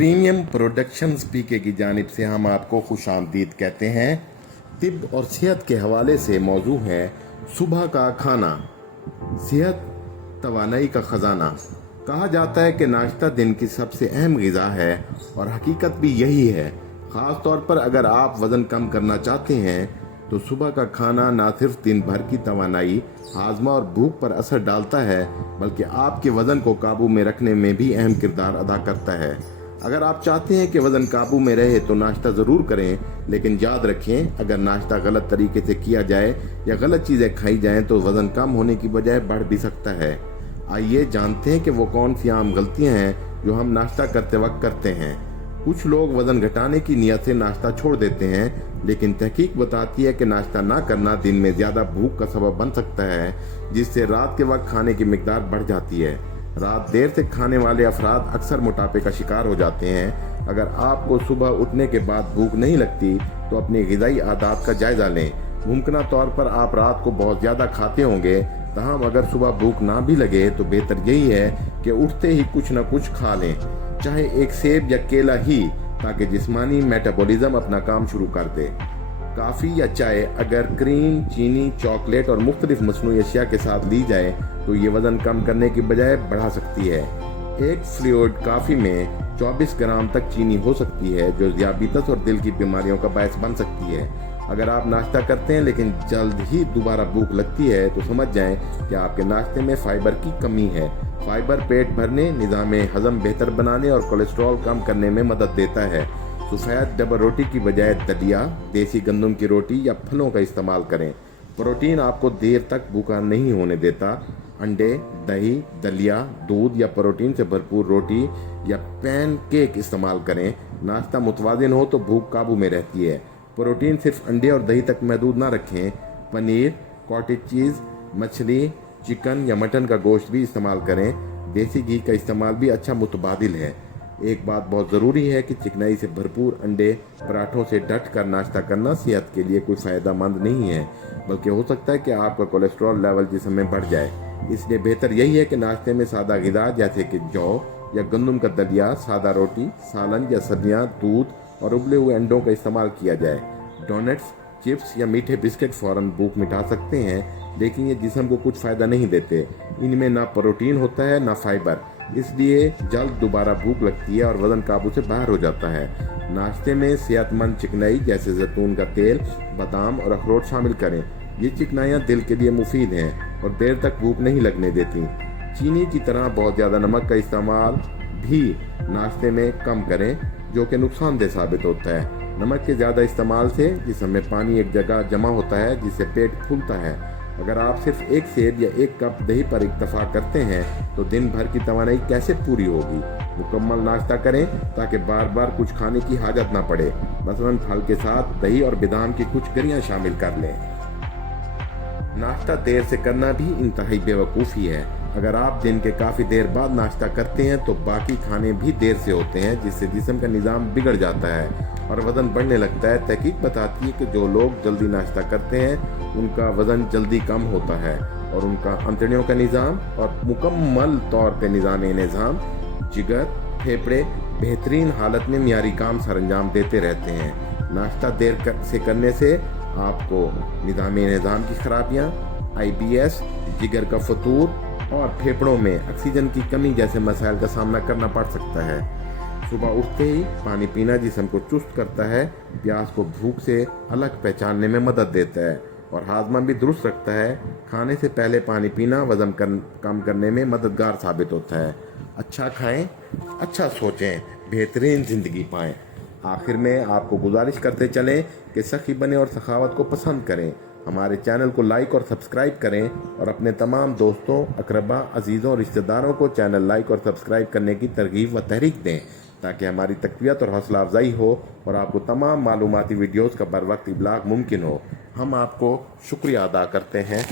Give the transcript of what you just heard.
Premium productions पीके की जानिब से हम आपको खुशामदीद कहते हैं। तिब और सेहत के हवाले से मौजू है सुबह का खाना, सेहत तवानाई का ख़जाना। कहा जाता है कि नाश्ता दिन की सबसे अहम ग़िज़ा है और हकीकत भी यही है। ख़ास तौर पर अगर आप वज़न कम करना चाहते हैं तो सुबह का खाना ना सिर्फ दिन भर की तवानाई, हाजमा और भूख पर असर डालता है बल्कि आपके वज़न को काबू में रखने में भी अहम किरदार अदा करता है। अगर आप चाहते हैं कि वज़न काबू में रहे तो नाश्ता ज़रूर करें, लेकिन याद रखें अगर नाश्ता गलत तरीके से किया जाए या गलत चीज़ें खाई जाएं तो वज़न कम होने की बजाय बढ़ भी सकता है। आइए जानते हैं कि वो कौन सी आम गलतियां हैं जो हम नाश्ता करते वक्त करते हैं। कुछ लोग वज़न घटाने की नीयत से नाश्ता छोड़ देते हैं, लेकिन तहकीक बताती है कि नाश्ता ना करना दिन में ज़्यादा भूख का सबब बन सकता है, जिससे रात के वक्त खाने की मिकदार बढ़ जाती है। रात देर से खाने वाले अफराद अक्सर मोटापे का शिकार हो जाते हैं। अगर आपको सुबह उठने के बाद भूख नहीं लगती तो अपनी ग़िज़ाई आदत का जायज़ा लें। मुमकिन तौर पर आप रात को बहुत ज़्यादा खाते होंगे, तहम अगर सुबह भूख ना भी लगे तो बेहतर यही है कि उठते ही कुछ न कुछ खा लें, चाहे एक सेब या केला ही, ताकि जिस्मानी मेटाबॉलिज्म अपना काम शुरू कर दे। कॉफ़ी या चाय अगर क्रीम, चीनी, चॉकलेट और मुख्तलिफ मसनूई अशिया के साथ ली जाए तो ये वज़न कम करने की बजाय बढ़ा सकती है। एक फ्लूइड कॉफ़ी में 24 ग्राम तक चीनी हो सकती है, जो दियाबितस और दिल की बीमारियों का बायस बन सकती है। अगर आप नाश्ता करते हैं लेकिन जल्द ही दोबारा भूख लगती है तो समझ जाएं कि आपके नाश्ते में फाइबर की कमी है। फाइबर पेट भरने, निज़ाम हज़म बेहतर बनाने और कोलेस्ट्रॉल कम करने में मदद देता है। सफ़ेद डबल रोटी की बजाय दलिया, देसी गंदम की रोटी या फलों का इस्तेमाल करें। प्रोटीन आपको देर तक भूखा नहीं होने देता। अंडे, दही, दलिया, दूध या प्रोटीन से भरपूर रोटी या पैन केक इस्तेमाल करें। नाश्ता मुतवाज़िन हो तो भूख काबू में रहती है। प्रोटीन सिर्फ अंडे और दही तक महदूद ना रखें। पनीर, कॉटेज चीज़, मछली, चिकन या मटन का गोश्त भी इस्तेमाल करें। देसी घी का इस्तेमाल भी अच्छा मुतबादिल है। एक बात बहुत ज़रूरी है कि चिकनाई से भरपूर अंडे, पराठों से डट कर नाश्ता करना सेहत के लिए कोई फ़ायदा मंद नहीं है, बल्कि हो सकता है कि आपका कोलेस्ट्रॉल लेवल जिस्म में बढ़ जाए। इसलिए बेहतर यही है कि नाश्ते में सादा ग़िज़ा जैसे कि जौ या गंदम का दलिया, सादा रोटी, सालन या सब्जियाँ, दूध और उबले हुए अंडों का इस्तेमाल किया जाए। डोनट्स, चिप्स या मीठे बिस्किट फ़ौरन भूख मिटा सकते हैं, लेकिन ये जिस्म को कुछ फ़ायदा नहीं देते। इनमें ना प्रोटीन होता है ना फाइबर, इसलिए जल्द दोबारा भूख लगती है और वज़न काबू से बाहर हो जाता है। नाश्ते में सेहतमंद चिकनाई जैसे जैतून का तेल, बादाम और अखरोट शामिल करें। ये चिकनाइयाँ दिल के लिए मुफीद हैं और देर तक भूख नहीं लगने देती। चीनी की तरह बहुत ज़्यादा नमक का इस्तेमाल भी नाश्ते में कम करें, जो कि नुकसानदेह साबित होता है। नमक के ज़्यादा इस्तेमाल से जिसमें पानी एक जगह जमा होता है, जिससे पेट फूलता है। अगर आप सिर्फ एक सेब या एक कप दही पर इक्तफा करते हैं तो दिन भर की तवानाई कैसे पूरी होगी। मुकम्मल नाश्ता करें ताकि बार बार कुछ खाने की हाजत ना पड़े। मसलन फल के साथ दही और बादाम की कुछ गरियाँ शामिल कर लें। नाश्ता देर से करना भी इंतहाई बेवकूफ़ी है। अगर आप दिन के काफ़ी देर बाद नाश्ता करते हैं तो बाकी खाने भी देर से होते हैं, जिससे जिस्म का निज़ाम बिगड़ जाता है और वज़न बढ़ने लगता है। तहकीक बताती है कि जो लोग जल्दी नाश्ता करते हैं उनका वज़न जल्दी कम होता है और उनका अंतड़ियों का निज़ाम और मुकम्मल तौर पर निज़ाम जिगर, फेफड़े बेहतरीन हालत में मियारी काम सरअंजाम देते रहते हैं। नाश्ता देर से करने से आपको निज़ाम की खराबियाँ, IBS, जिगर का फतूर और फेफड़ों में ऑक्सीजन की कमी जैसे मसाइल का सामना करना पड़ सकता है। सुबह उठते ही पानी पीना जिस्म को चुस्त करता है, प्यास को भूख से अलग पहचानने में मदद देता है और हाजमा भी दुरुस्त रखता है। खाने से पहले पानी पीना वज़न कम करने में मददगार साबित होता है। अच्छा खाएं, अच्छा सोचें, बेहतरीन ज़िंदगी पाएं। आखिर में आपको गुजारिश करते चलें कि सखी बने और सखावत को पसंद करें। हमारे चैनल को लाइक और सब्सक्राइब करें और अपने तमाम दोस्तों, अकरबा, अजीज़ों और रिश्तेदारों को चैनल लाइक और सब्सक्राइब करने की तरगीब व तहरीक दें, ताकि हमारी तक़वियत और हौसला अफजाई हो और आपको तमाम मालूमाती वीडियोज़ का बर वक्त इबलाग मुमकिन हो। हम आपको शुक्रिया अदा करते हैं।